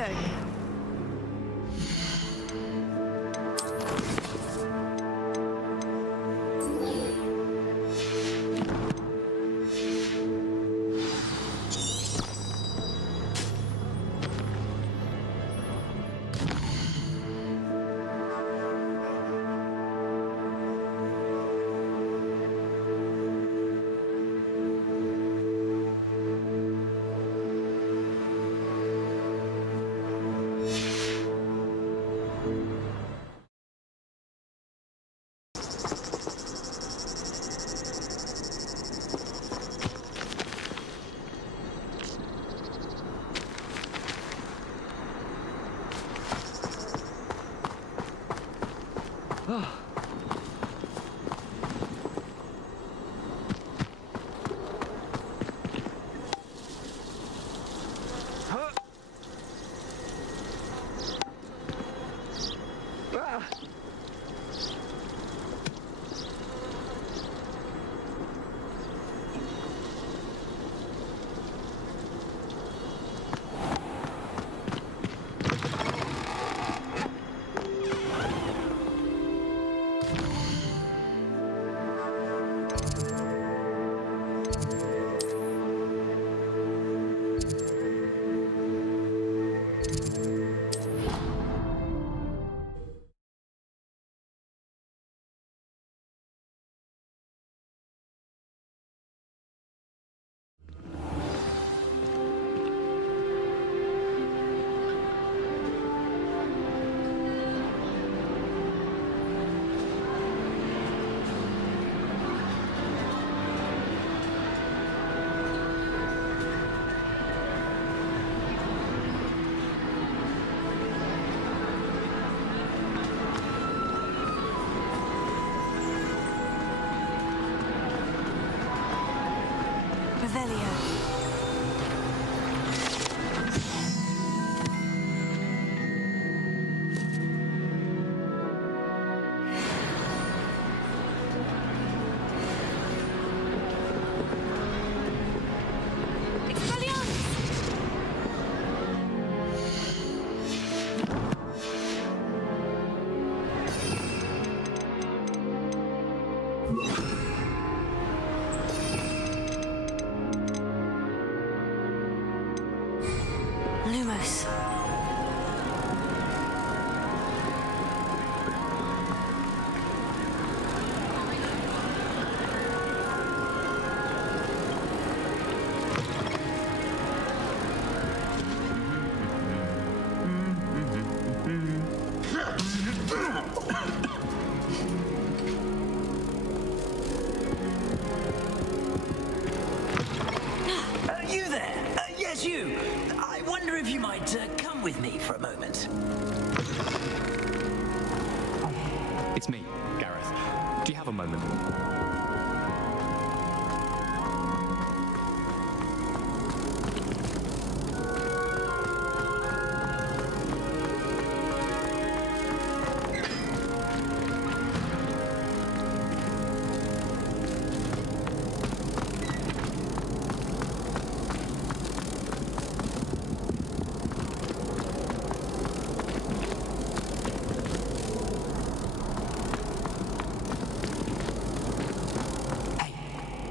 go. Lumos. You there? Yes, you. I wonder if you might come with me for a moment. It's me, Gareth. Do you have a moment?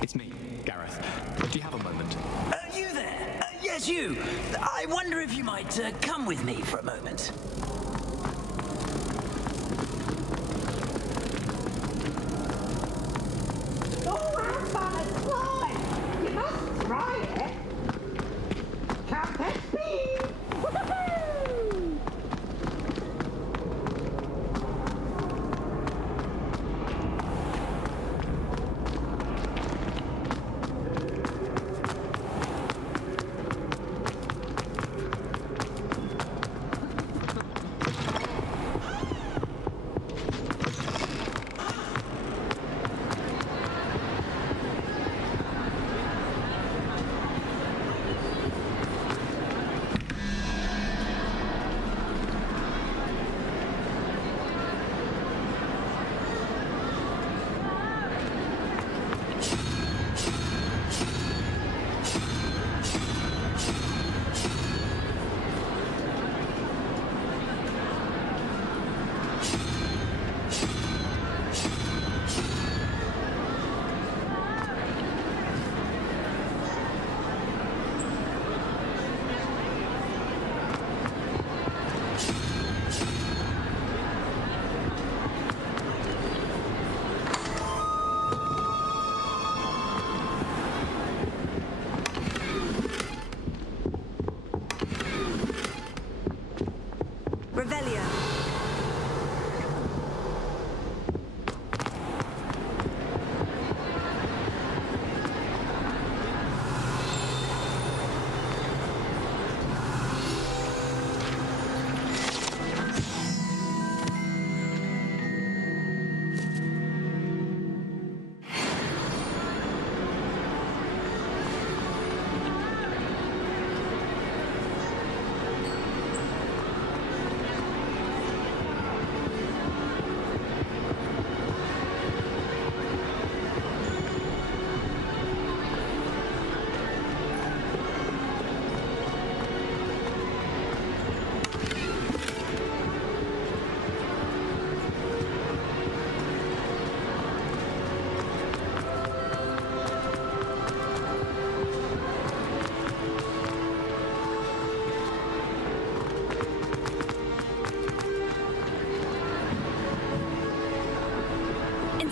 It's me, Gareth. Do you have a moment? You there? Yes, you. I wonder if you might come with me for a moment. Oh, have fun and fly! You must try it! Count at speed! Woohoo!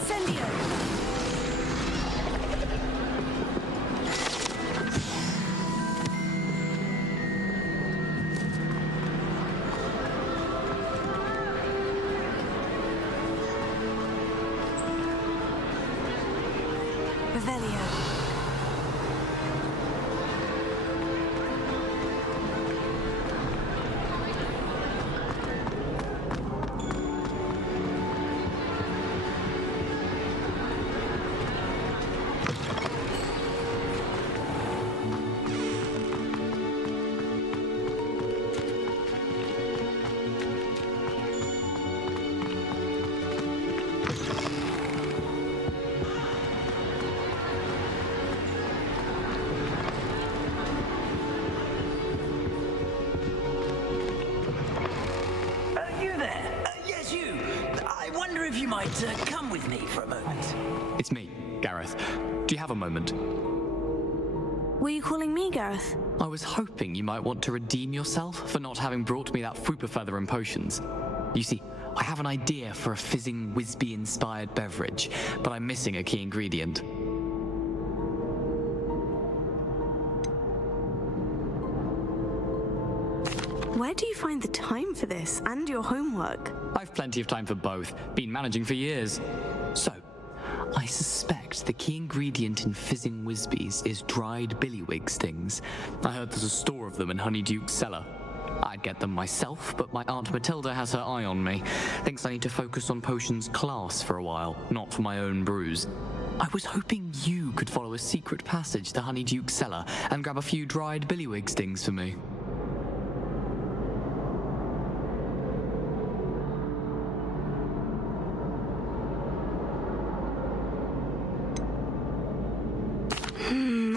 Incendio! Revelio. If you might come with me for a moment. It's me, Gareth. Do you have a moment? Were you calling me, Gareth? I was hoping you might want to redeem yourself for not having brought me that Fupa Feather and potions. You see, I have an idea for a fizzing Whizbee-inspired beverage, but I'm missing a key ingredient. Where do you find the time for this and your homework? I've plenty of time for both. Been managing for years. So, I suspect the key ingredient in fizzing Whizbees is dried billywig stings. I heard there's a store of them in Honeyduke's cellar. I'd get them myself, but my Aunt Matilda has her eye on me. Thinks I need to focus on potions class for a while, not for my own brews. I was hoping you could follow a secret passage to Honeyduke's cellar and grab a few dried billywig stings for me.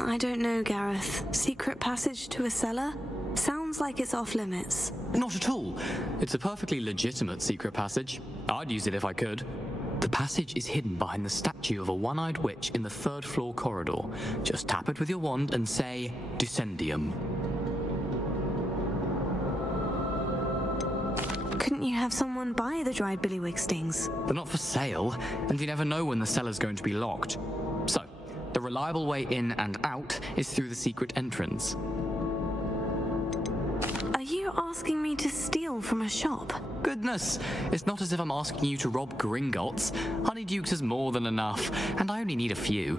I don't know, Gareth. Secret passage to a cellar? Sounds like it's off limits. Not at all. It's a perfectly legitimate secret passage. I'd use it if I could. The passage is hidden behind the statue of a one-eyed witch in the third-floor corridor. Just tap it with your wand and say, Descendium. Couldn't you have someone buy the dried billywig stings? They're not for sale, and you never know when the cellar's going to be locked. So, the reliable way in and out is through the secret entrance. Are you asking me to steal from a shop? Goodness, it's not as if I'm asking you to rob Gringotts. Honeydukes is more than enough, and I only need a few.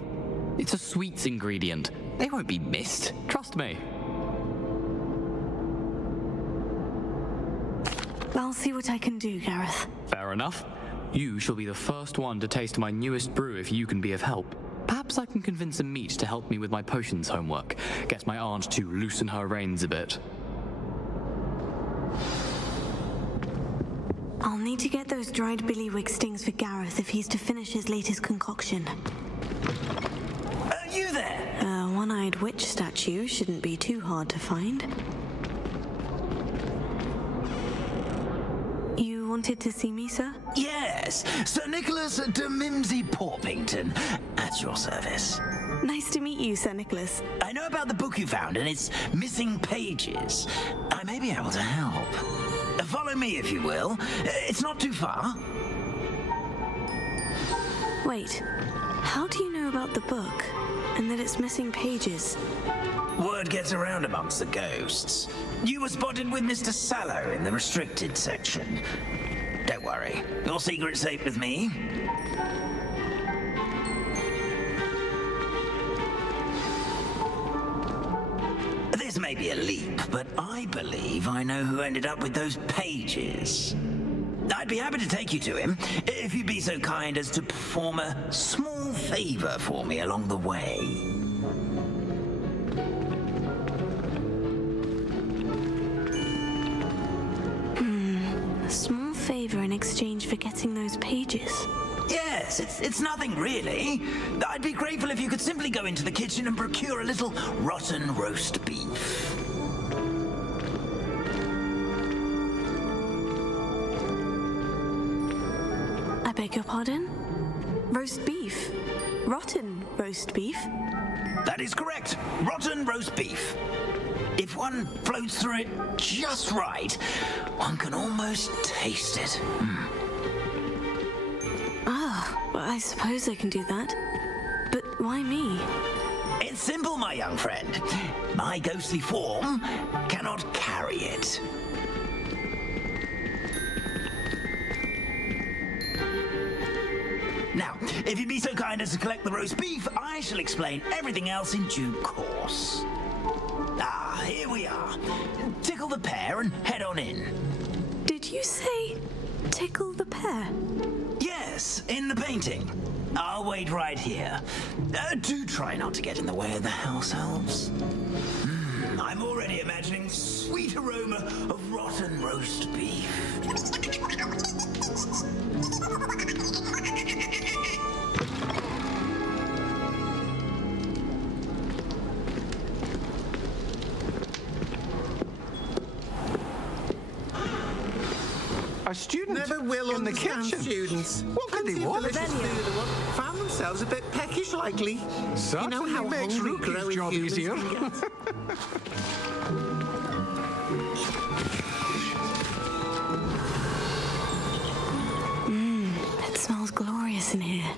It's a sweets ingredient. They won't be missed, trust me. I'll see what I can do, Gareth. Fair enough. You shall be the first one to taste my newest brew if you can be of help. Perhaps I can convince a meat to help me with my potions homework. Get my aunt to loosen her reins a bit. I'll need to get those dried billywig stings for Gareth if he's to finish his latest concoction. Are you there? A one-eyed witch statue shouldn't be too hard to find. You wanted to see me, sir? Yes, Sir Nicholas de Mimsy Porpington, at your service. Nice to meet you, Sir Nicholas. I know about the book you found and its missing pages. I may be able to help. Follow me, if you will. It's not too far. Wait, how do you know about the book and that it's missing pages? Word gets around amongst the ghosts. You were spotted with Mr. Sallow in the restricted section. Don't worry, your secret's safe with me. This may be a leap, but I believe I know who ended up with those pages. I'd be happy to take you to him, if you'd be so kind as to perform a small favor for me along the way. A small favor in exchange for getting those pages. Yes, it's nothing really. I'd be grateful if you could simply go into the kitchen and procure a little rotten roast beef. I beg your pardon? Roast beef? Rotten roast beef? That is correct. Rotten roast beef. If one floats through it just right, one can almost taste it. Well, I suppose I can do that. But why me? It's simple, my young friend. My ghostly form cannot carry it. Now, if you'd be so kind as to collect the roast beef, I shall explain everything else in due course. Ah, here we are. Tickle the pear and head on in. Did you say tickle the pear? Yes, in the painting. I'll wait right here. Do try not to get in the way of the house elves. I'm already imagining sweet aroma of rotten roast beef. A student Never will in the understand kitchen. students. What could they Fancy want? delicious food and what found themselves a bit peckish likely. Certainly you know how makes hungry Rookie's growing job humans easier. can get. It smells glorious in here.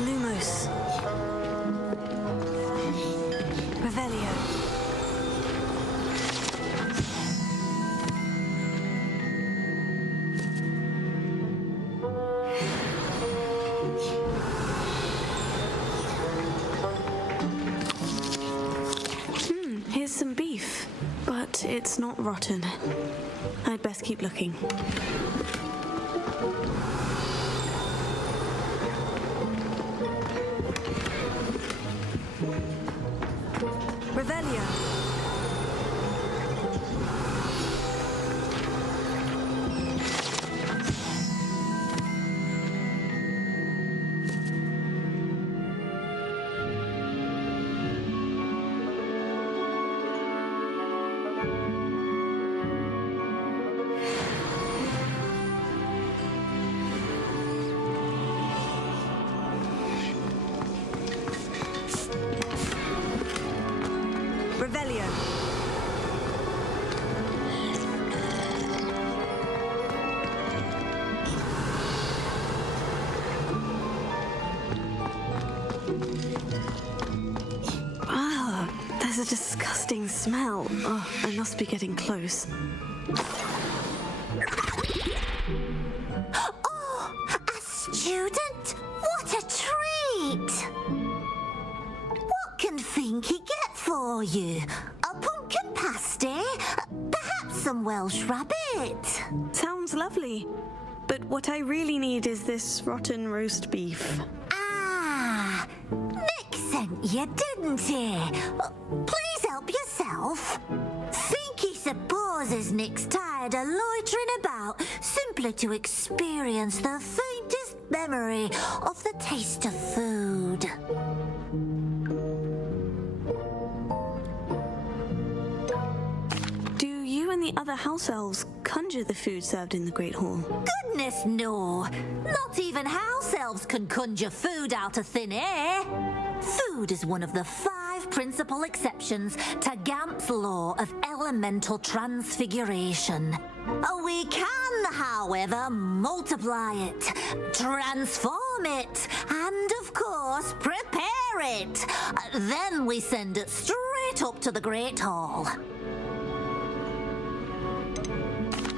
Lumos. Revelio. Here's some beef, but it's not rotten. I'd best keep looking. Revelio. Revelio. Ah, there's a disgusting smell. Oh, I must be getting close. Oh, a student? What a treat! What can Finky get for you? A pumpkin pasty? Perhaps some Welsh rabbit? Sounds lovely. But what I really need is this rotten roast beef. Ah, Nick sent you, didn't he? Please help yourself. Finky supposes Nick's tired of loitering about simply to experience the faintest memory of the taste of food. Do you and the other house elves conjure the food served in the Great Hall? Goodness, no. Not even house elves can conjure food out of thin air. Food is one of the 5 principal exceptions to Gamp's law of elemental transfiguration. We can, however, multiply it, transform it, and, of course, prepare it. Then we send it straight up to the Great Hall.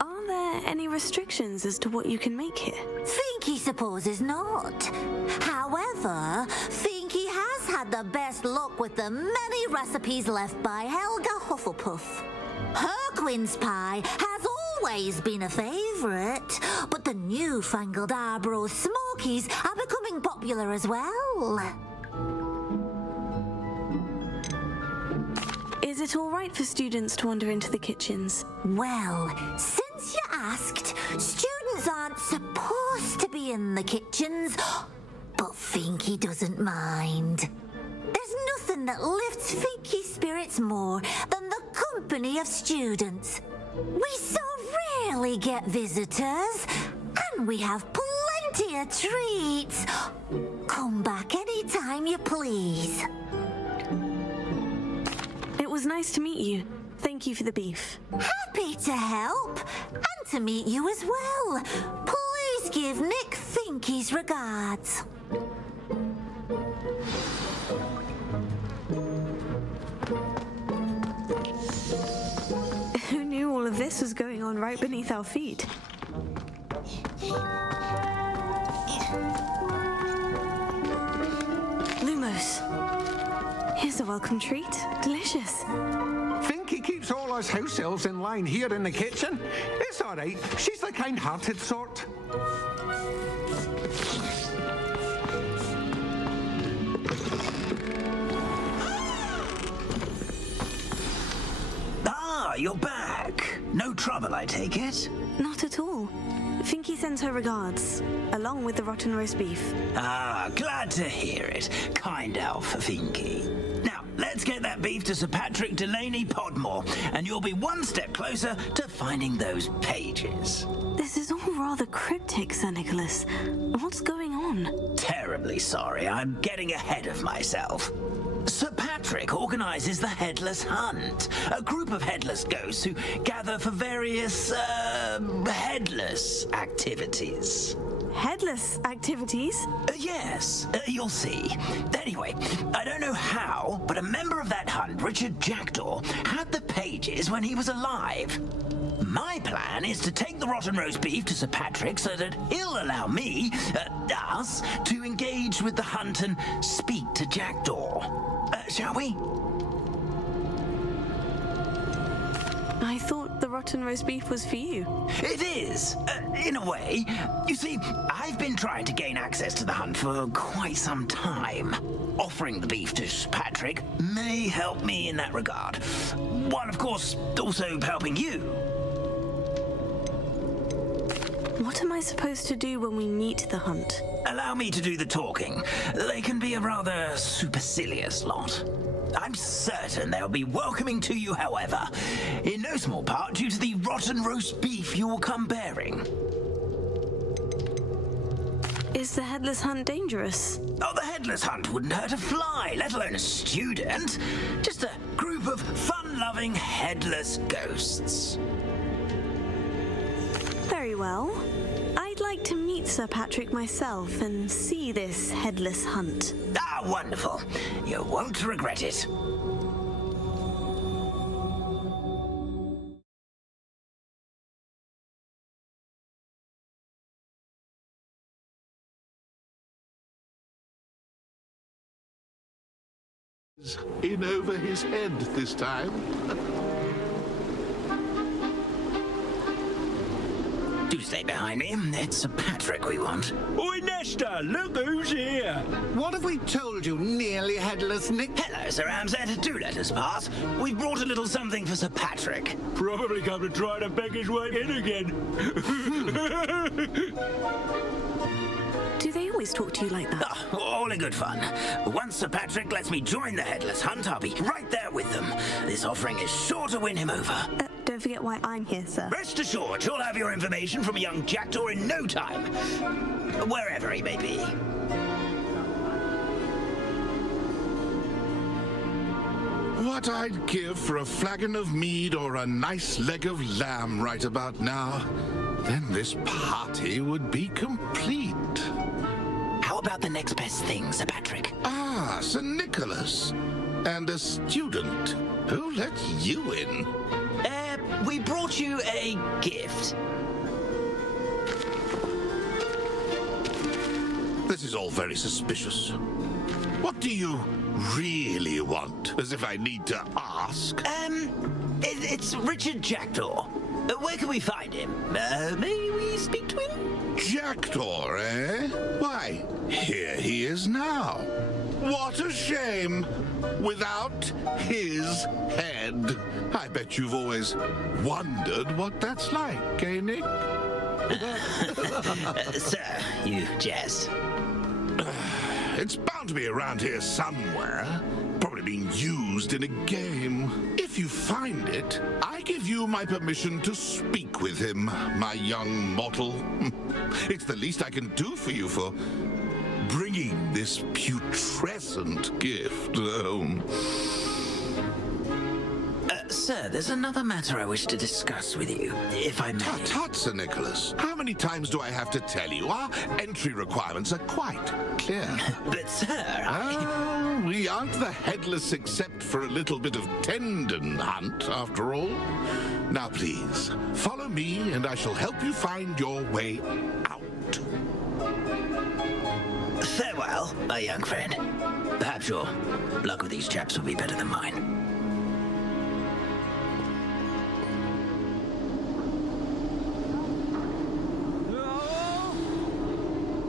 Are there any restrictions as to what you can make here? Finky supposes not. However, Finky has had the best luck with the many recipes left by Helga Hufflepuff. Her quince pie has always been a favourite, but the newfangled Arbroath Smokies are becoming popular as well. Is it all right for students to wander into the kitchens? Well, since you asked, students aren't supposed to be in the kitchens, but Finky doesn't mind. There's nothing that lifts Finky's spirits more than the company of students. We so rarely get visitors, and we have plenty of treats. Come back any time you please. It was nice to meet you. Thank you for the beef. Happy to help and to meet you as well. Please give Nick Finky's regards. Who knew all of this was going on right beneath our feet? Lumos. Here's a welcome treat. Delicious. Finky keeps all us house elves in line here in the kitchen. It's all right. She's the kind-hearted sort. Ah, you're back. No trouble, I take it? Not at all. Finky sends her regards, along with the rotten roast beef. Ah, glad to hear it. Kind elf, Finky. Now, let's get that beef to Sir Patrick Delaney Podmore, and you'll be one step closer to finding those pages. This is all rather cryptic, Sir Nicholas. What's going on? Terribly sorry, I'm getting ahead of myself. Sir Patrick organizes the Headless Hunt, a group of headless ghosts who gather for various, headless activities. Headless activities? Yes, you'll see. Anyway, I don't know how, but a member of that hunt, Richard Jackdaw, had the pages when he was alive. My plan is to take the rotten roast beef to Sir Patrick so that he'll allow me, us, to engage with the hunt and speak to Jackdaw. Shall we? I thought the rotten roast beef was for you. It is, in a way. You see, I've been trying to gain access to the hunt for quite some time. Offering the beef to Sir Patrick may help me in that regard. While, of course, also helping you. What am I supposed to do when we meet the hunt? Allow me to do the talking. They can be a rather supercilious lot. I'm certain they'll be welcoming to you, however, in no small part due to the rotten roast beef you will come bearing. Is the headless hunt dangerous? Oh, the headless hunt wouldn't hurt a fly, let alone a student. Just a group of fun-loving headless ghosts. Very well. I'd like to meet Sir Patrick myself and see this headless hunt. Ah, wonderful. You won't regret it. In over his head this time. Do stay behind me. It's Sir Patrick we want. Oi, Nesta, look who's here. What have we told you, nearly headless Nick? Hello, Sir Ramsed. Do let us pass. We've brought a little something for Sir Patrick. Probably come to try to beg his way in again. Do they always talk to you like that? Oh, all in good fun. Once Sir Patrick lets me join the Headless Hunt, I'll be right there with them. This offering is sure to win him over. Don't forget why I'm here, sir. Rest assured, you'll have your information from a young Jackdaw in no time. Wherever he may be. What I'd give for a flagon of mead or a nice leg of lamb right about now. Then this party would be complete. How about the next best thing, Sir Patrick? Ah, Sir Nicholas. And a student. Who let you in? We brought you a gift. This is all very suspicious. What do you really want? As if I need to ask. It's Richard Jackdaw. Where can we find him? May we speak to him? Jackdaw, eh? Why, here he is now. What a shame. Without his head. I bet you've always wondered what that's like, eh, Nick? Sir, you jest. It's bound to be around here somewhere. Probably being used in a game. If you find it, I give you my permission to speak with him, my young mortal. It's the least I can do for you for bringing this putrescent gift home. Sir, there's another matter I wish to discuss with you, if I may. Tut, Sir Nicholas. How many times do I have to tell you? Our entry requirements are quite clear. But, sir, we aren't the headless except for a little bit of tendon hunt, after all. Now, please, follow me, and I shall help you find your way out. Farewell, my young friend. Perhaps your luck with these chaps will be better than mine.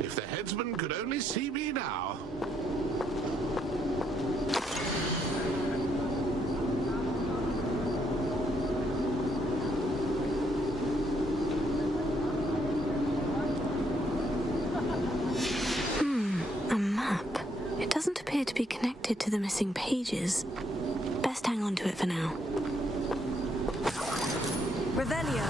If the headsman could only see me now. A map. It doesn't appear to be connected to the missing pages. Best hang on to it for now. Revelio.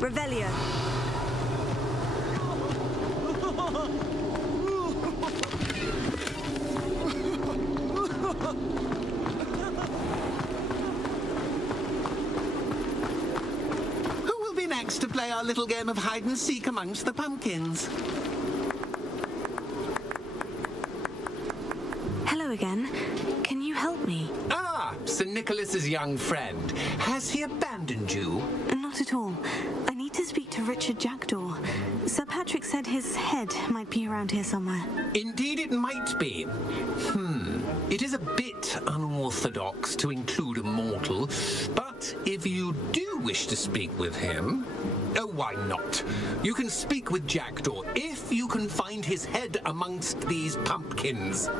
Revelio. Who will be next to play our little game of hide and seek amongst the pumpkins? Hello again. Can you help me? Ah, Sir Nicholas's young friend. Has he abandoned you? Not at all. I need to speak to Richard Jackdaw. Sir Patrick said his head might be around here somewhere. Indeed it might be. It is a bit unorthodox to include a mortal, but if you do wish to speak with him, oh, why not? You can speak with Jackdaw if you can find his head amongst these pumpkins.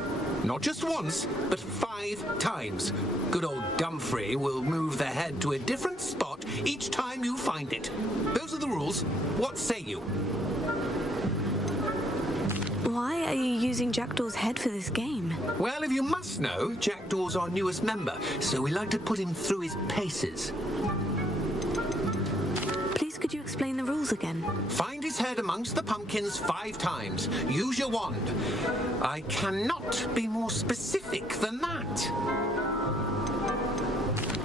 Not just once, but 5 times. Good old Dumfrey will move the head to a different spot each time you find it. Those are the rules. What say you? Why are you using Jackdaw's head for this game? Well, if you must know, Jackdaw's our newest member, so we like to put him through his paces. Please could you explain the rules again? Find his head amongst the pumpkins 5 times. Use your wand. I cannot be more specific than that.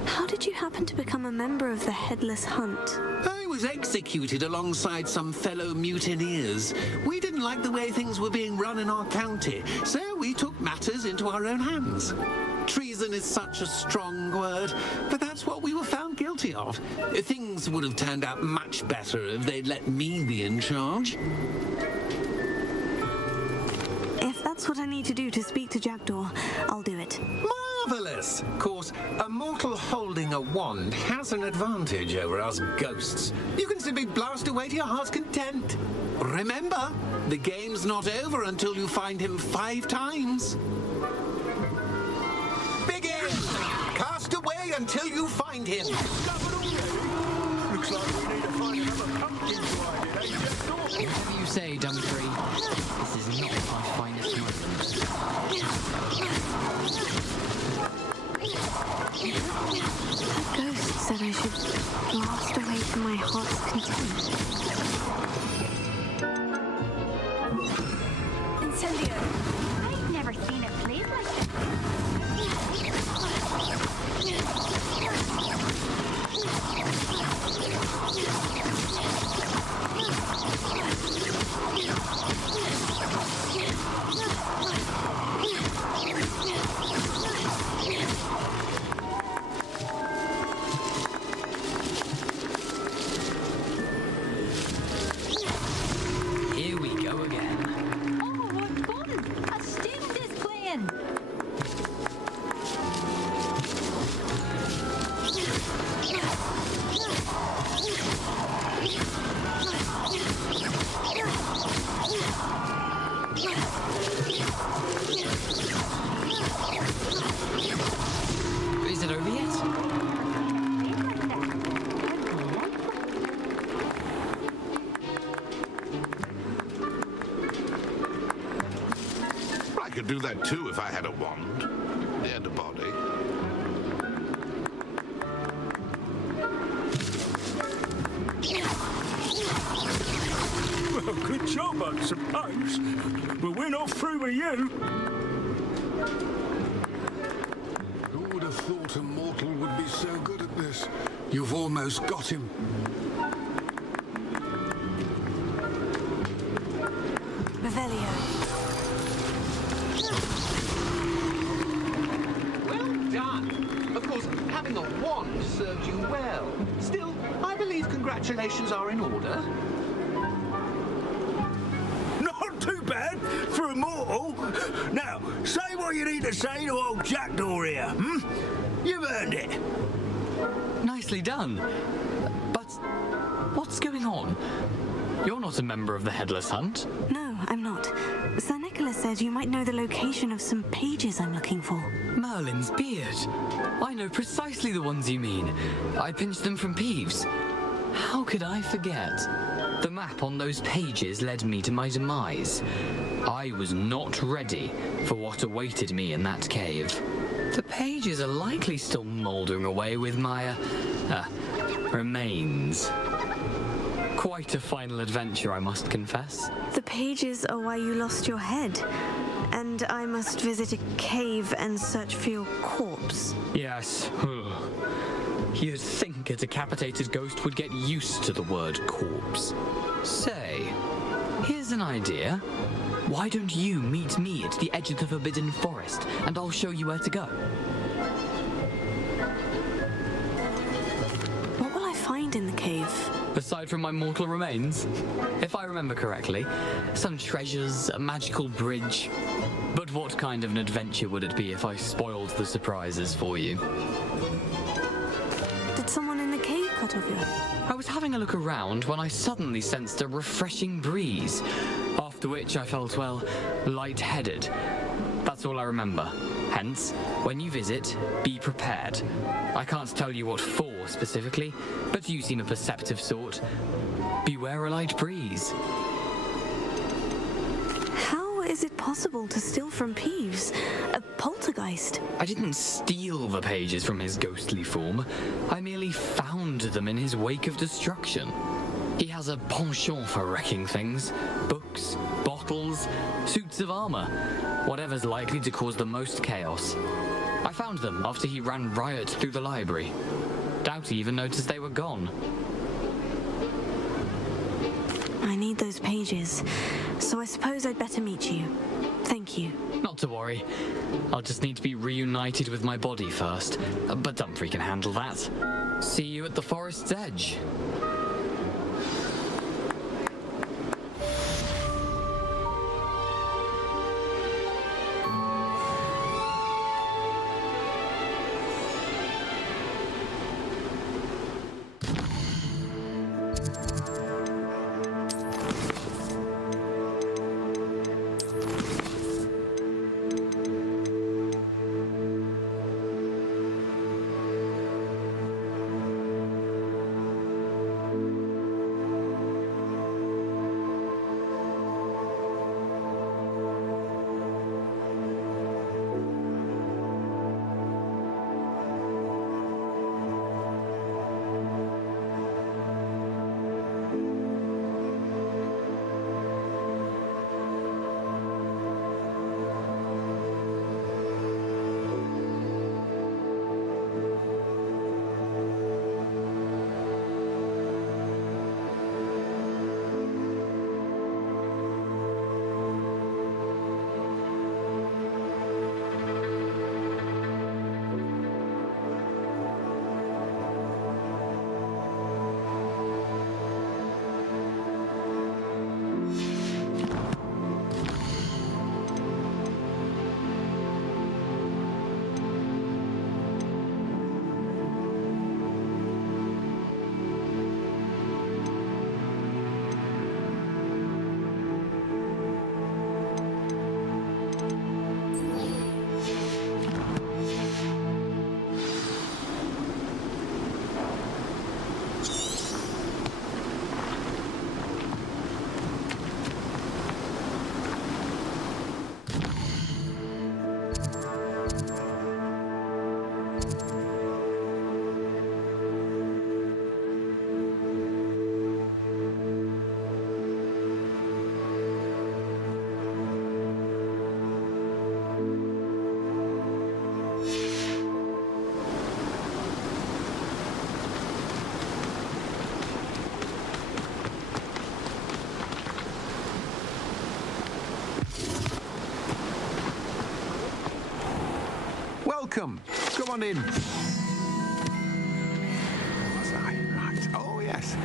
How did you happen to become a member of the Headless Hunt? I was executed alongside some fellow mutineers. We didn't like the way things were being run in our county, so we took matters into our own hands. Treason is such a strong word, but that's what we were found guilty of. Things would have turned out much better if they'd let me be in charge. If that's what I need to do to speak to Jackdaw, I'll do it. Marvelous! Of course, a mortal holding a wand has an advantage over us ghosts. You can simply blast away to your heart's content. Remember, the game's not over until you find him 5 times. Begin! Cast away until you find him. Looks like we need to find another pumpkin to hide in, eh, Jackdaw? Whatever you say, Dumfrey. This is not my finest moment. That ghost said I should blast away to my heart's content. Incendio! I've never seen it played like this. Here we go again. Oh, what fun! A student is playing. do that too if I had a wand and a body. Well, good job, I suppose. But we're not through with you. Who would have thought a mortal would be so good at this? You've almost got him. Revelio. Well done. Of course, having a wand served you well. Still, I believe congratulations are in order. Not too bad for a mortal. Now, say what you need to say to old Jackdaw here, hmm? You've earned it. Nicely done. But what's going on? You're not a member of the Headless Hunt. No, I'm not. Sir Nicholas said you might know the location of some pages I'm looking for. Merlin's beard. I know precisely the ones you mean. I pinched them from Peeves. How could I forget? The map on those pages led me to my demise. I was not ready for what awaited me in that cave. The pages are likely still mouldering away with my, remains. Quite a final adventure, I must confess. The pages are why you lost your head, and I must visit a cave and search for your corpse. Yes. You'd think a decapitated ghost would get used to the word corpse. Say, here's an idea. Why don't you meet me at the edge of the Forbidden Forest, and I'll show you where to go? What will I find in the cave? Aside from my mortal remains, if I remember correctly, some treasures, a magical bridge. But what kind of an adventure would it be if I spoiled the surprises for you? Did someone in the cave cut off your head? I was having a look around when I suddenly sensed a refreshing breeze, after which I felt, well, lightheaded. That's all I remember. Hence, when you visit, be prepared. I can't tell you what for specifically, but you seem a perceptive sort. Beware a light breeze. How is it possible to steal from Peeves? A poltergeist? I didn't steal the pages from his ghostly form. I merely found them in his wake of destruction. He has a penchant for wrecking things. Books, bottles, suits of armor. Whatever's likely to cause the most chaos. I found them after he ran riot through the library. Doubt he even noticed they were gone. I need those pages, so I suppose I'd better meet you. Thank you. Not to worry. I'll just need to be reunited with my body first. But Dumfries can handle that. See you at the forest's edge. Welcome. Come on in. Was I? Right. Oh, yes.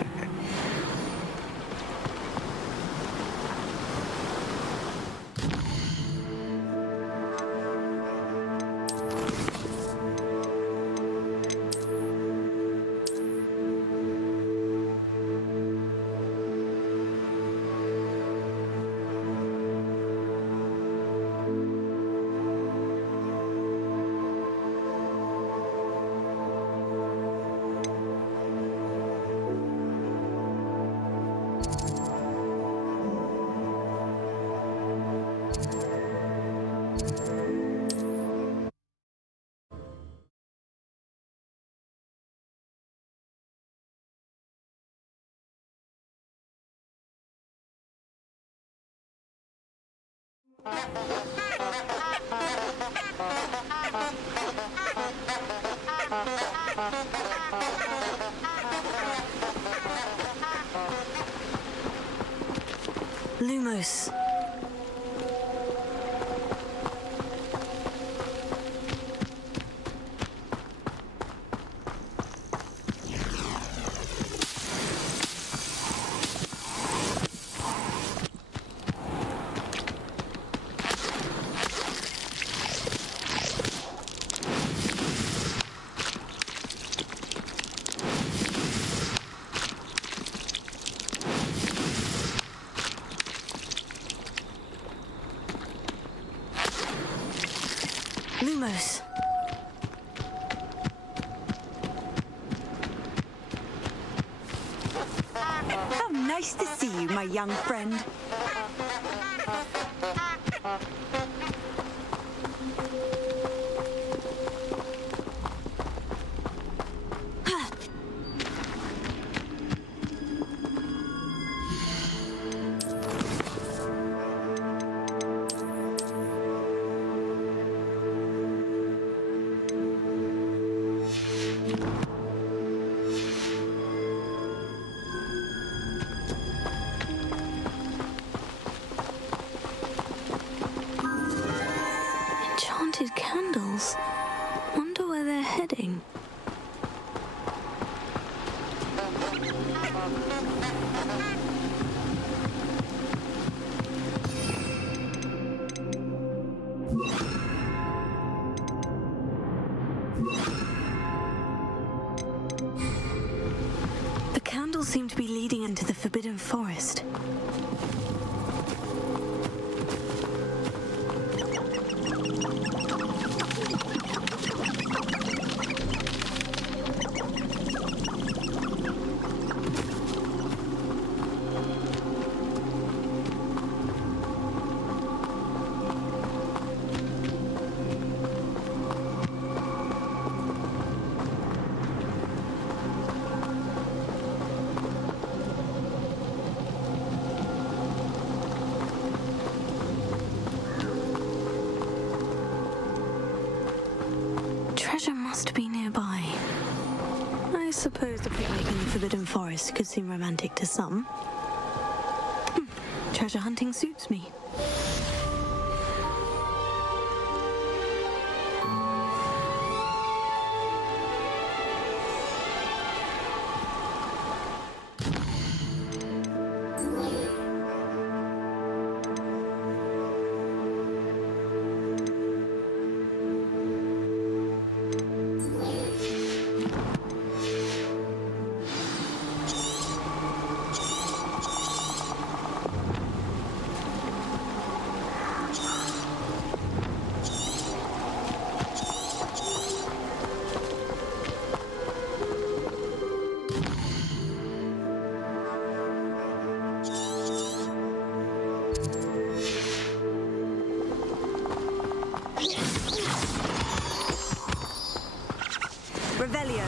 Lumos. Lumos. How nice to see you, my young friend. Enchanted candles. Wonder where they're heading. The candles seem to be leading into the Forbidden Forest. Treasure must be nearby. I suppose the picnic in the Forbidden Forest could seem romantic to some. Treasure hunting suits me. Revelio.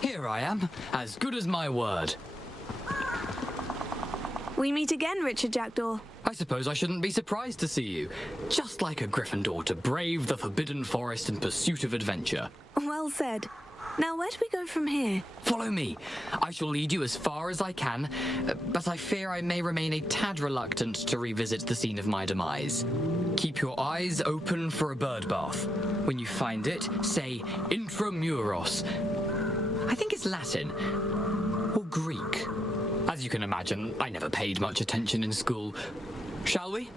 Here I am, as good as my word. We meet again, Richard Jackdaw. I suppose I shouldn't be surprised to see you. Just like a Gryffindor to brave the Forbidden Forest in pursuit of adventure. Well said. Now, where do we go from here? Follow me. I shall lead you as far as I can, but I fear I may remain a tad reluctant to revisit the scene of my demise. Keep your eyes open for a bird bath. When you find it, say Intramuros. I think it's Latin. Or Greek. As you can imagine, I never paid much attention in school. Shall we?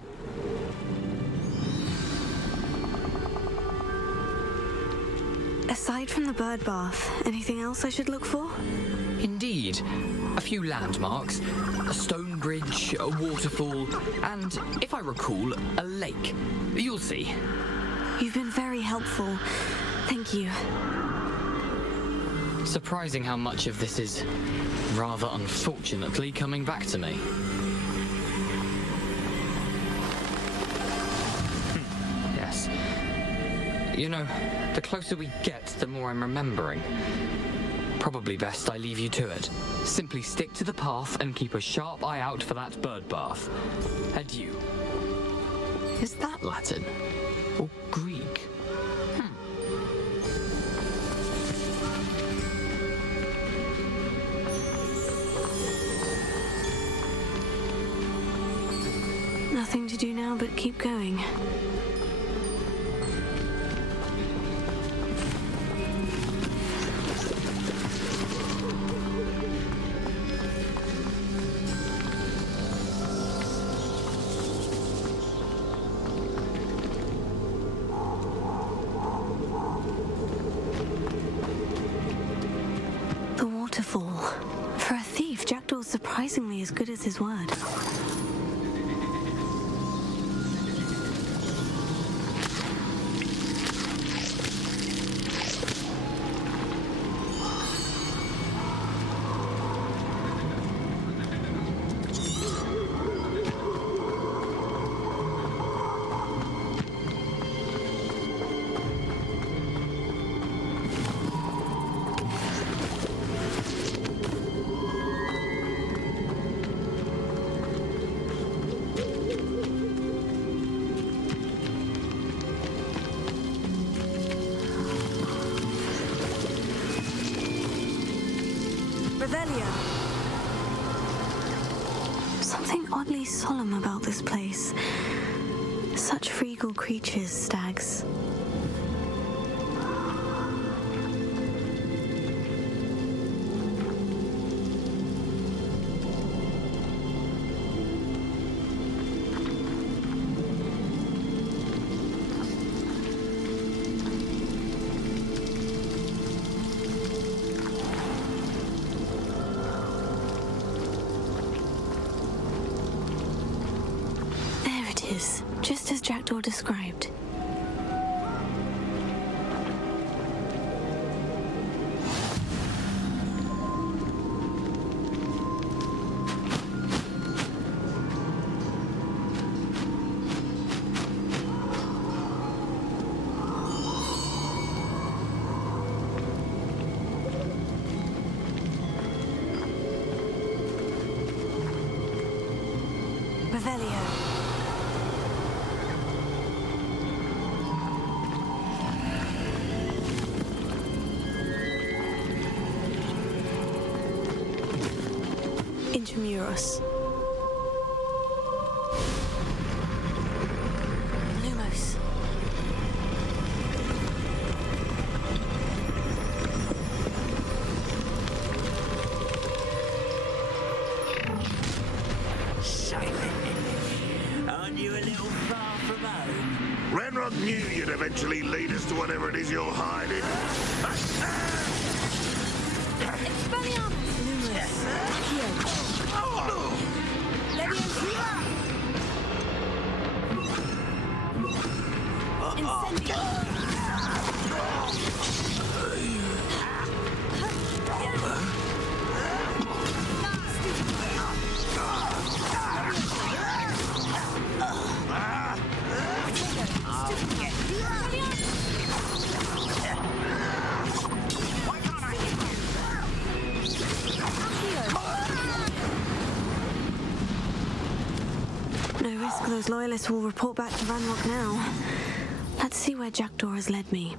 Aside from the bird bath, anything else I should look for? Indeed. A few landmarks, a stone bridge, a waterfall, and, if I recall, a lake. You'll see. You've been very helpful. Thank you. Surprising how much of this is, rather unfortunately, coming back to me. Yes. You know, the closer we get, the more I'm remembering. Probably best I leave you to it. Simply stick to the path and keep a sharp eye out for that bird bath. Adieu. Is that Latin? Or Greek? Nothing to do now but keep going. The waterfall. For a thief, Jackdaw's surprisingly as good as his word. Something oddly solemn about this place. Such regal creatures, stags. Just as Jackdaw described. Revelio. Intramuros. Lumos. Aren't you a little far from home? Renrod knew you'd eventually lead us to whatever it is you're hiding. Why can't I hit you? No risk those loyalists will report back to Ranrock now. Let's see where Jackdaw has led me.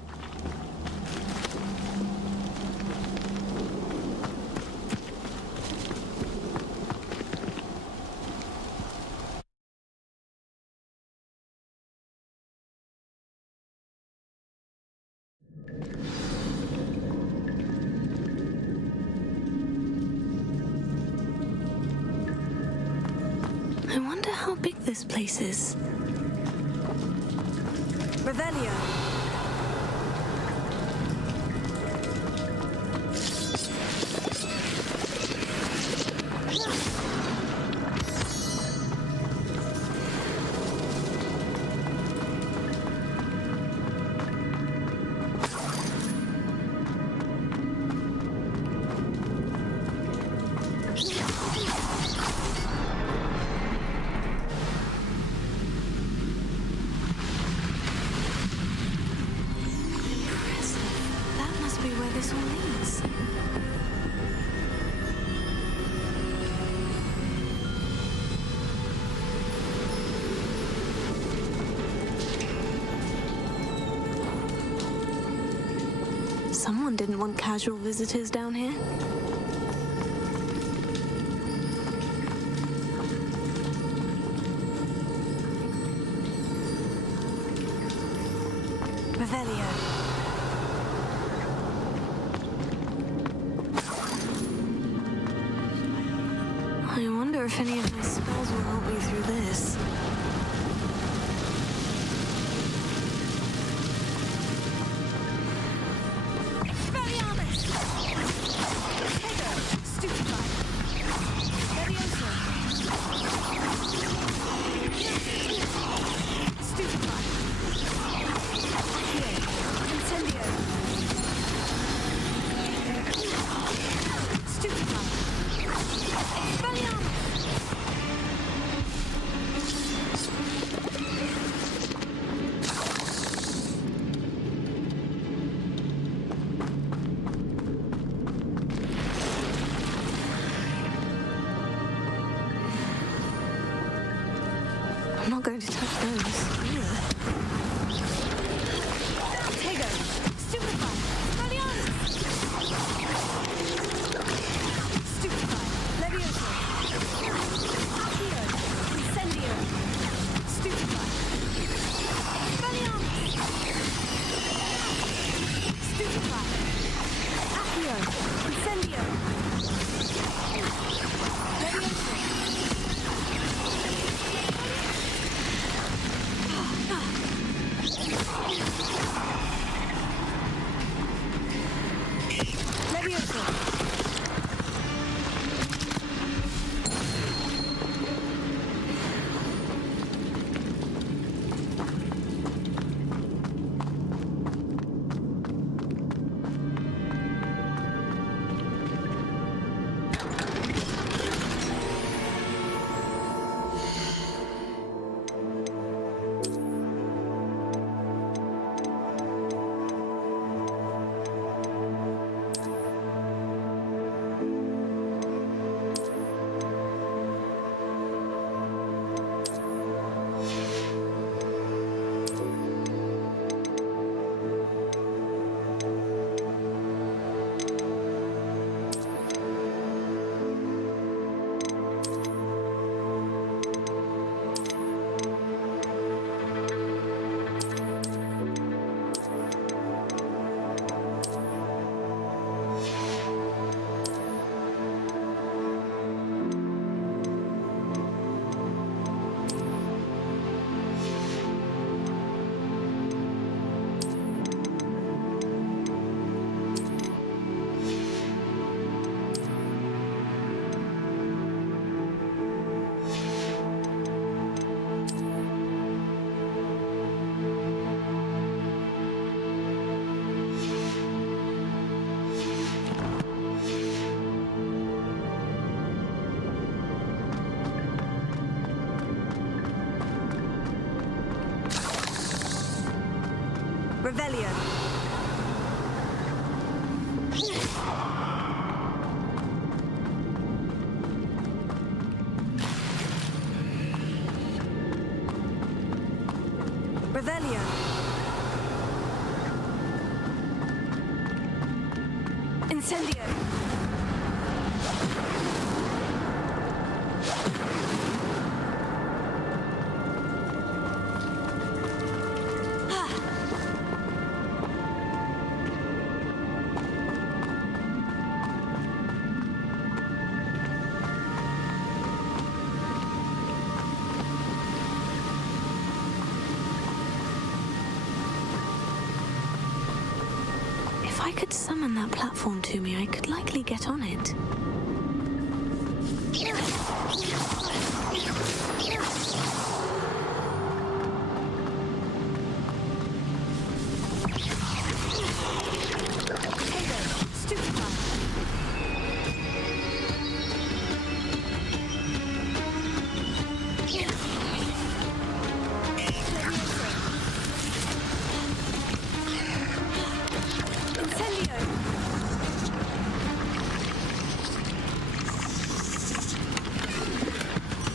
I wonder how big this place is. Revelio. This all leads. Someone didn't want casual visitors down here. Revelio. I wonder if any of my spells will help me through this. I'm not going to touch those. Tego, Stupefy, Expelliarmus! Stupefy, Levioso! Accio, Incendio! Stupefy, Expelliarmus! Stupefy, Accio, Incendio! Levioso! Revelio. Revelio. Incendio. If I could summon that platform to me, I could likely get on it.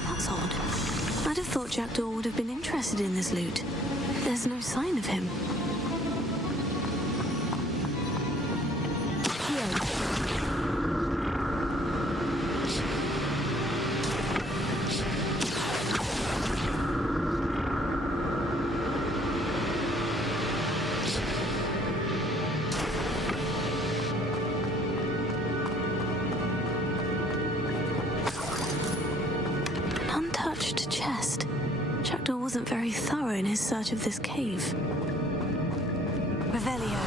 That's odd. I'd have thought Jackdaw would have been interested in this loot. There's no sign of him. Untouched chest. Jackdaw wasn't very thorough in his search of this cave. Revelio.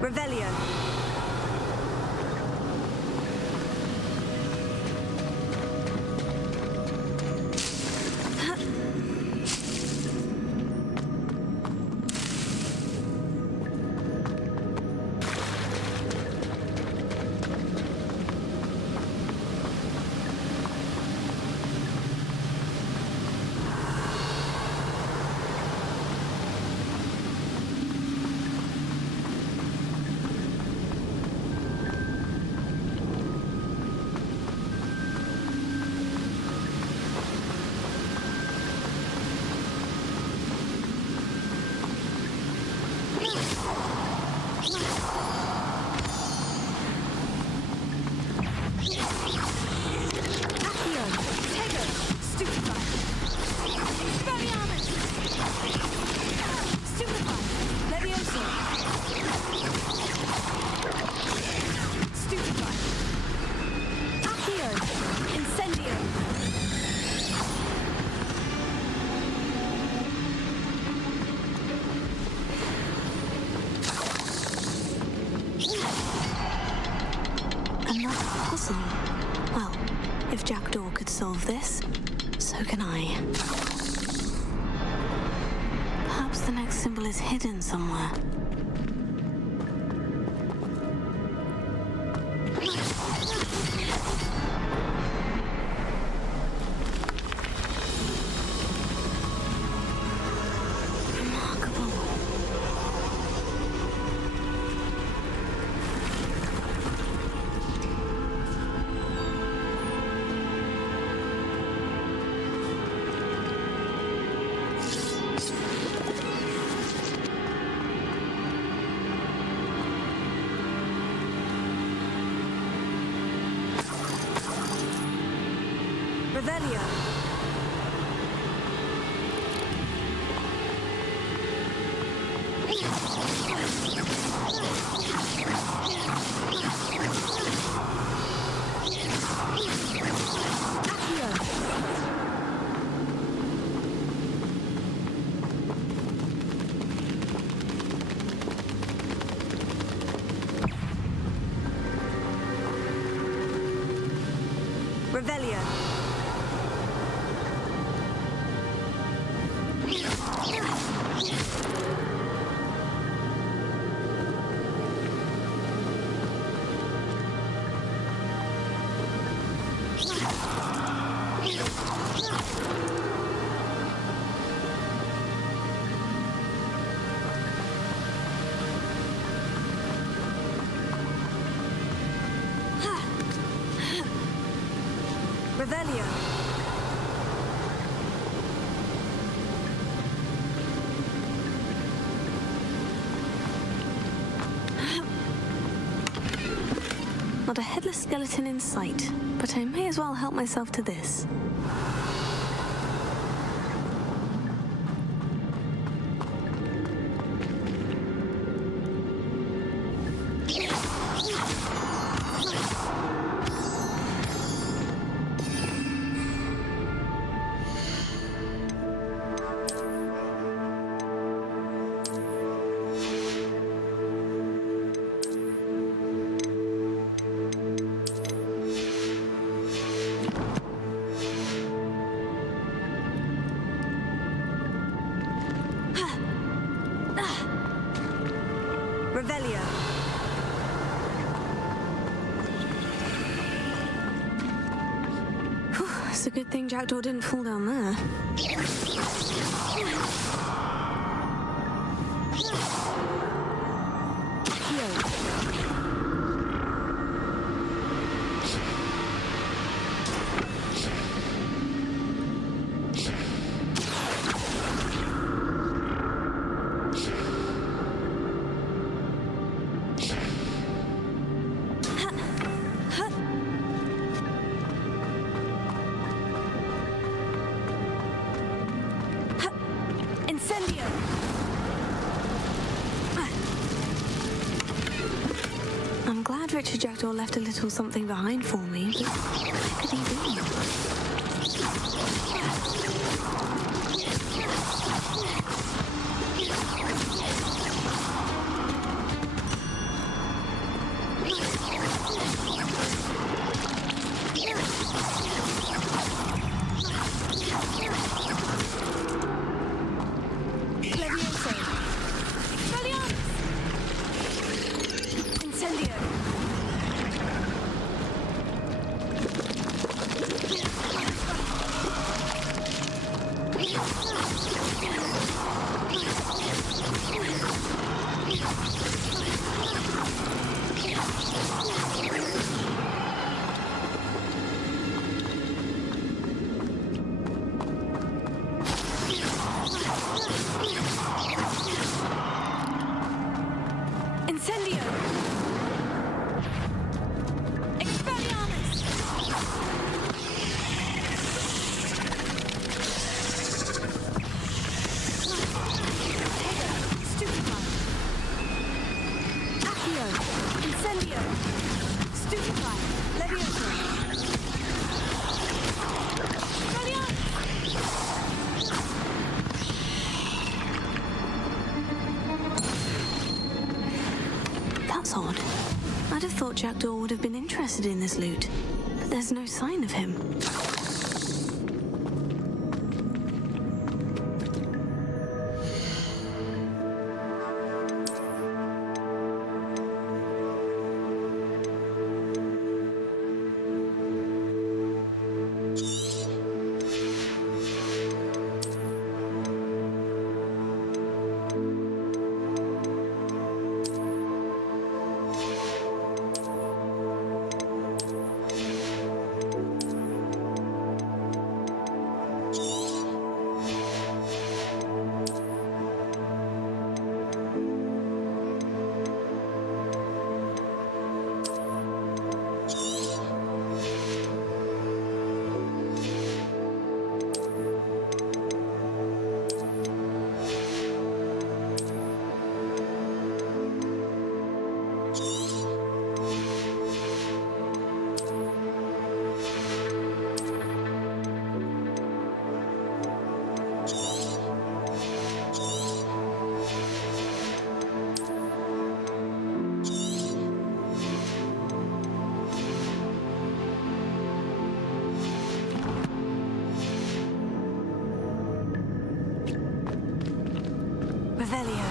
Revelio. Well, if Jackdaw could solve this, so can I. Perhaps the next symbol is hidden somewhere. Revelio. Revelio. Revelio. Not a headless skeleton in sight, but I may as well help myself to this. Revelio. It's a good thing Jackdaw didn't fall down there. Incendio. I'm glad Richard Jackdaw left a little something behind for me, but where could he be? That's odd. I'd have thought Jackdaw would have been interested in this loot, but there's no sign of him. Revelio.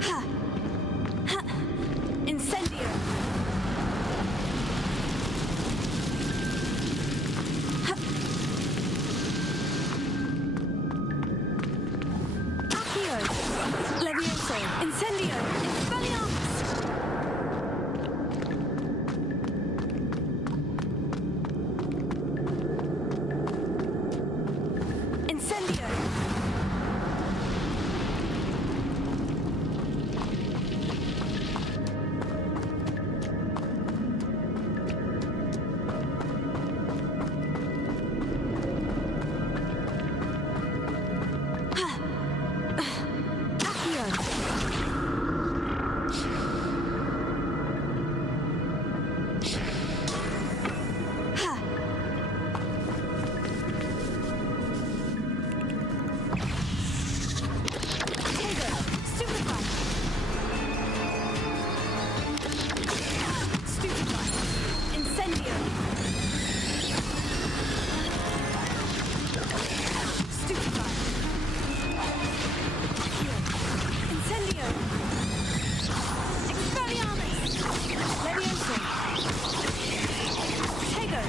Ha! Ha! Incendio. Ha! Accio. Levioso. Incendio. Expelliarmus. Incendio. Accio. Ha. Tego. Stupefy. Stupefy. Incendio. Stupefy. Accio. Incendio. Expelliarmus. Levioso. Tego.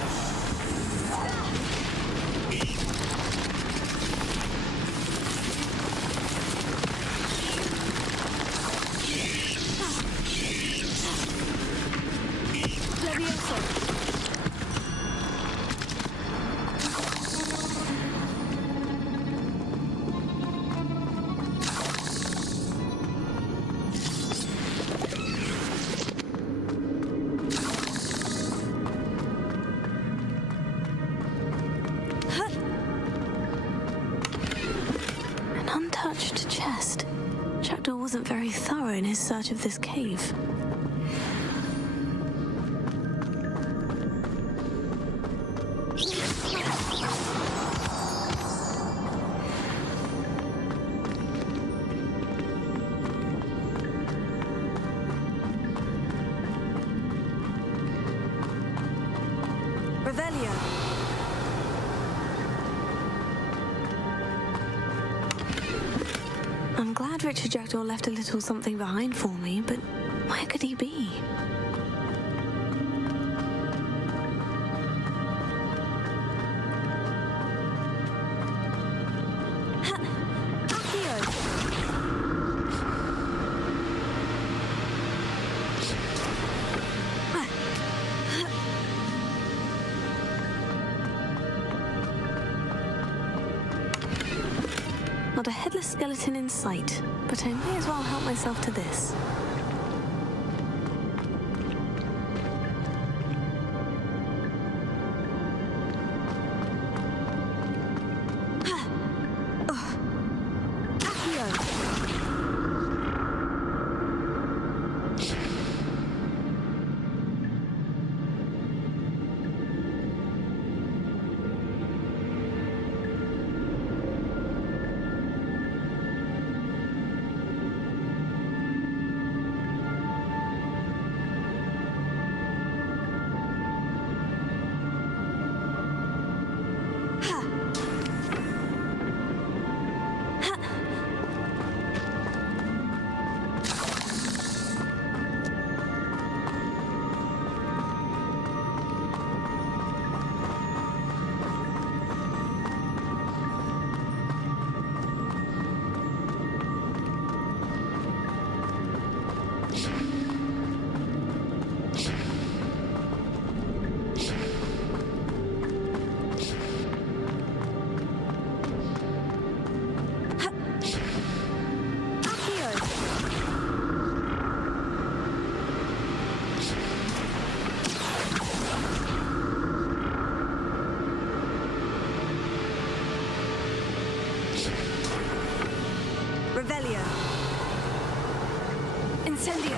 Levioso. An untouched chest. Jackdaw wasn't very thorough in his search of this cave. Revelio. I'm glad Richard Jackdaw left a little something behind for me, but where could he be? Ha! Accio. Not a headless skeleton in sight, but I may as well help myself to this. Accio. Ha! Ha! Accio. Revelio. Incendio.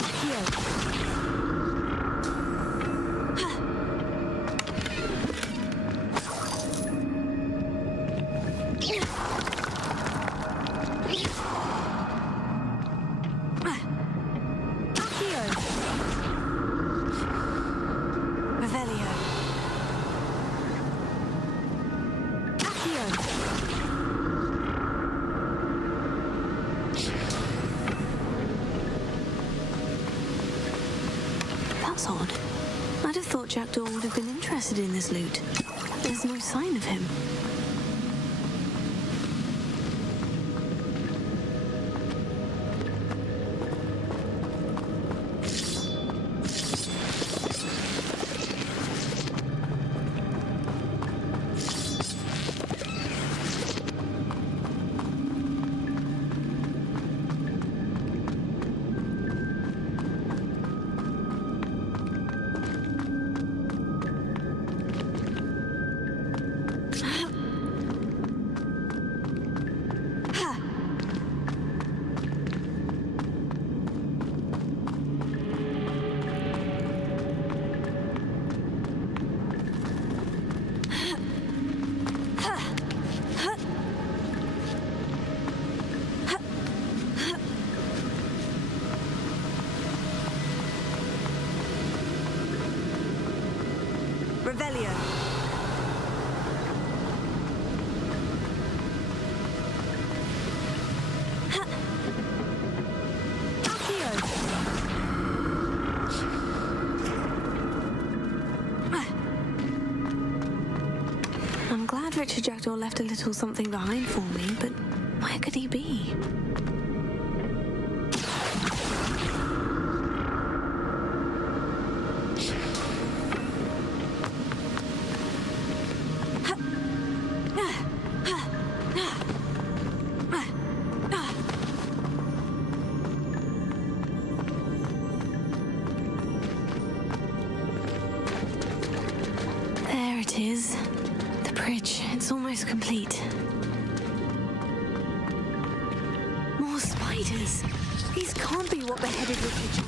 Accio. Ha! Accio. That's odd. I'd have thought Jackdaw would have been interested in this loot. There's no sign of him. Revelio. I'm glad Richard Jackdaw left a little something behind for me, but where could he be? There it is. The bridge. It's almost complete. More spiders. These can't be what beheaded Richard Jackdaw.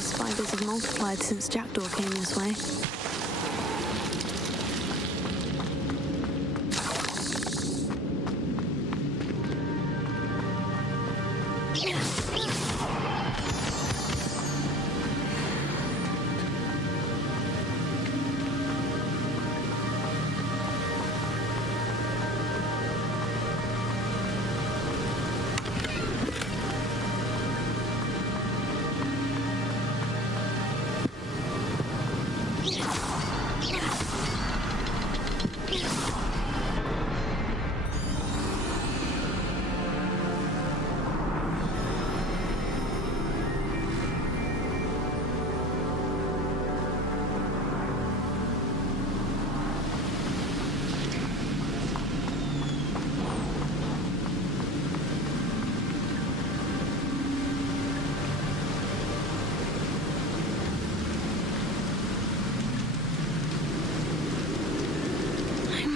Spiders have multiplied since Jackdaw came this way.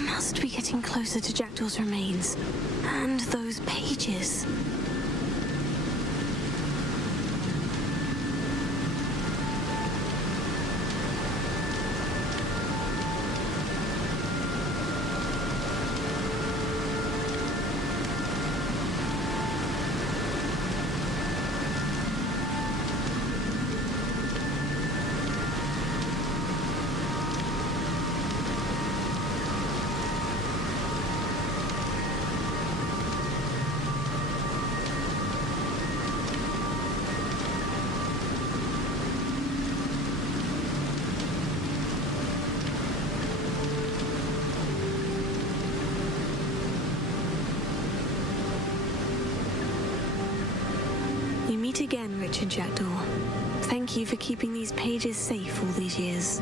Must be getting closer to Jackdaw's remains. And those pages. meet again, Richard Jackdaw. Thank you for keeping these pages safe all these years.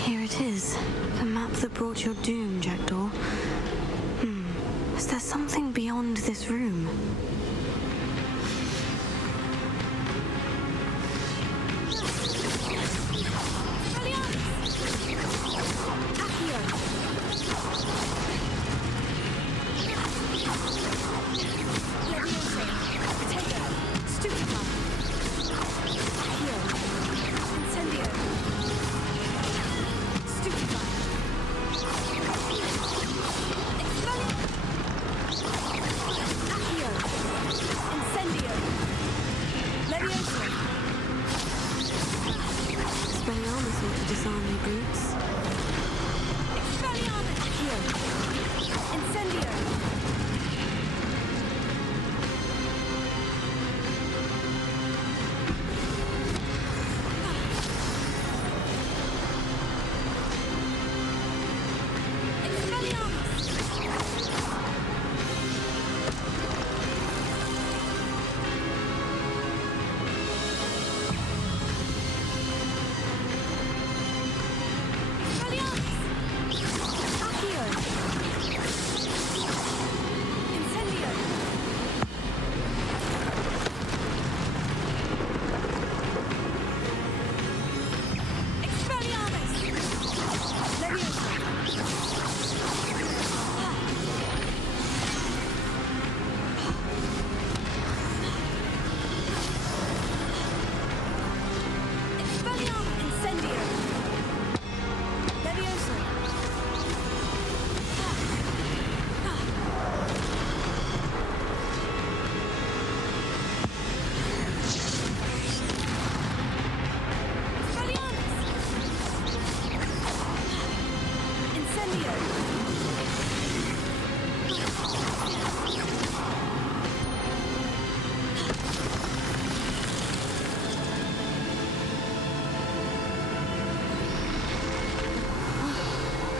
Here it is. The map that brought your doom, Jackdaw. Is there something beyond this room?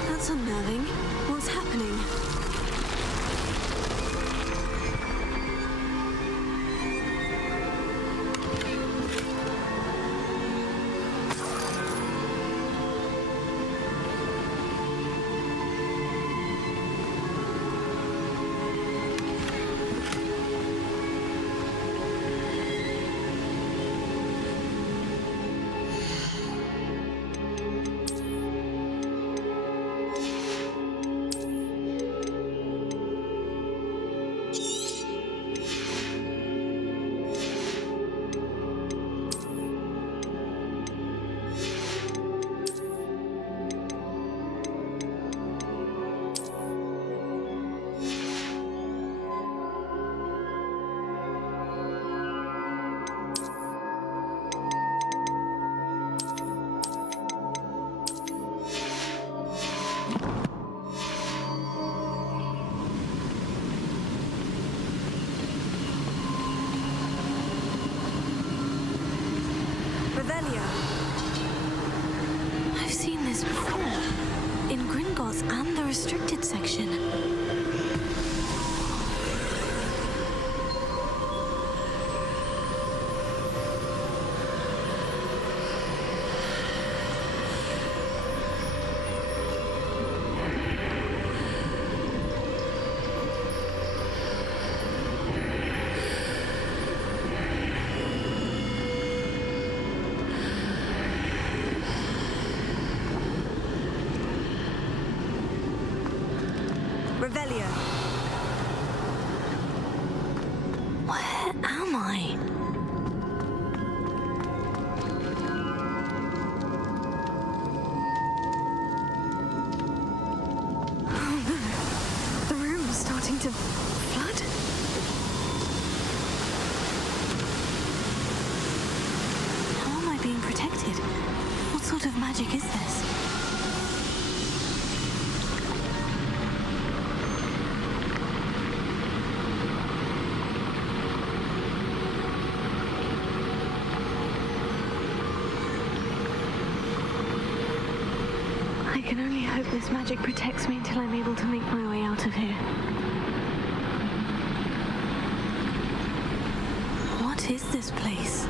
That's unnerving. What's happening? I've seen this before. In Gringotts and the restricted section. Revelio. Where am I? Oh no. The room is starting to flood. How am I being protected? What sort of magic is this? I can only hope this magic protects me until I'm able to make my way out of here. What is this place?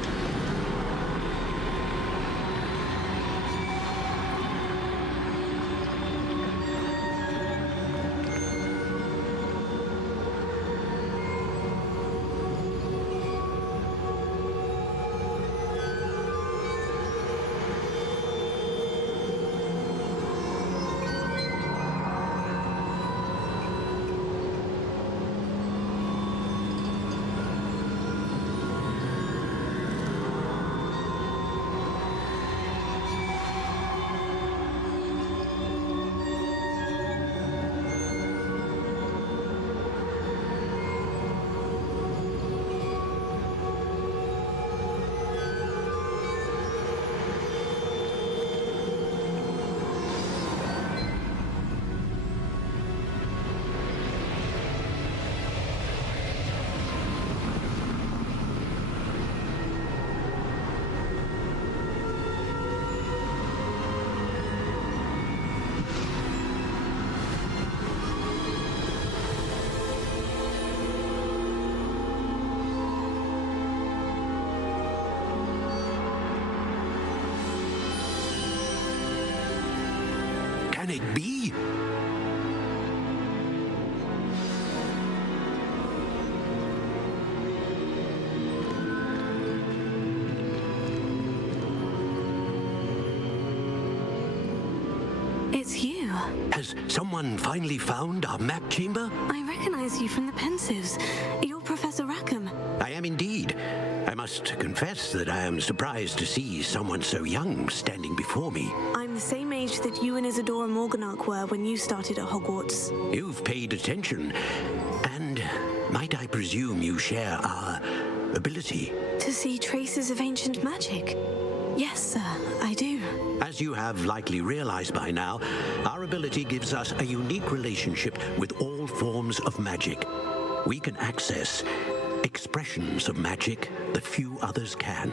Can it be? It's you. Has someone finally found our map chamber? I recognize you from the Pensives. You're Professor Rackham. I am indeed. I must confess that I am surprised to see someone so young standing before me. I'm the same age that you and Isadora Morganach were when you started at Hogwarts. You've paid attention, and might I presume you share our ability? To see traces of ancient magic? Yes, sir, I do. As you have likely realized by now, our ability gives us a unique relationship with all forms of magic. We can access expressions of magic that few others can.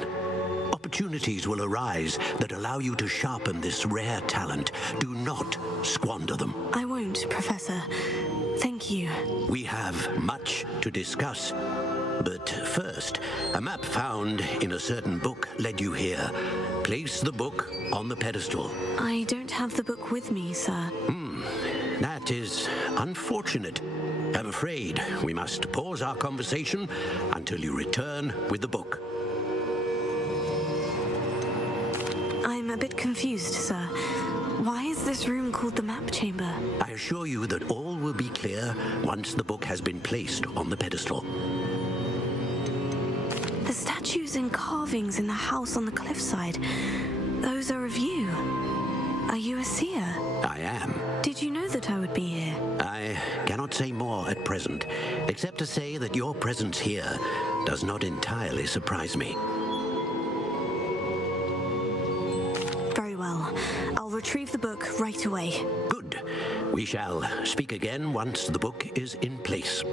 Opportunities will arise that allow you to sharpen this rare talent. Do not squander them. I won't, Professor. Thank you. We have much to discuss. But first, a map found in a certain book led you here. Place the book on the pedestal. I don't have the book with me, sir. That is unfortunate. I'm afraid we must pause our conversation until you return with the book. I'm a bit confused, sir. Why is this room called the map chamber? I assure you that all will be clear once the book has been placed on the pedestal. The statues and carvings in the house on the cliffside, those are of you. Are you a seer? I am. Did you know that I would be here? I cannot say more at present, except to say that your presence here does not entirely surprise me. Very well. I'll retrieve the book right away. Good. We shall speak again once the book is in place.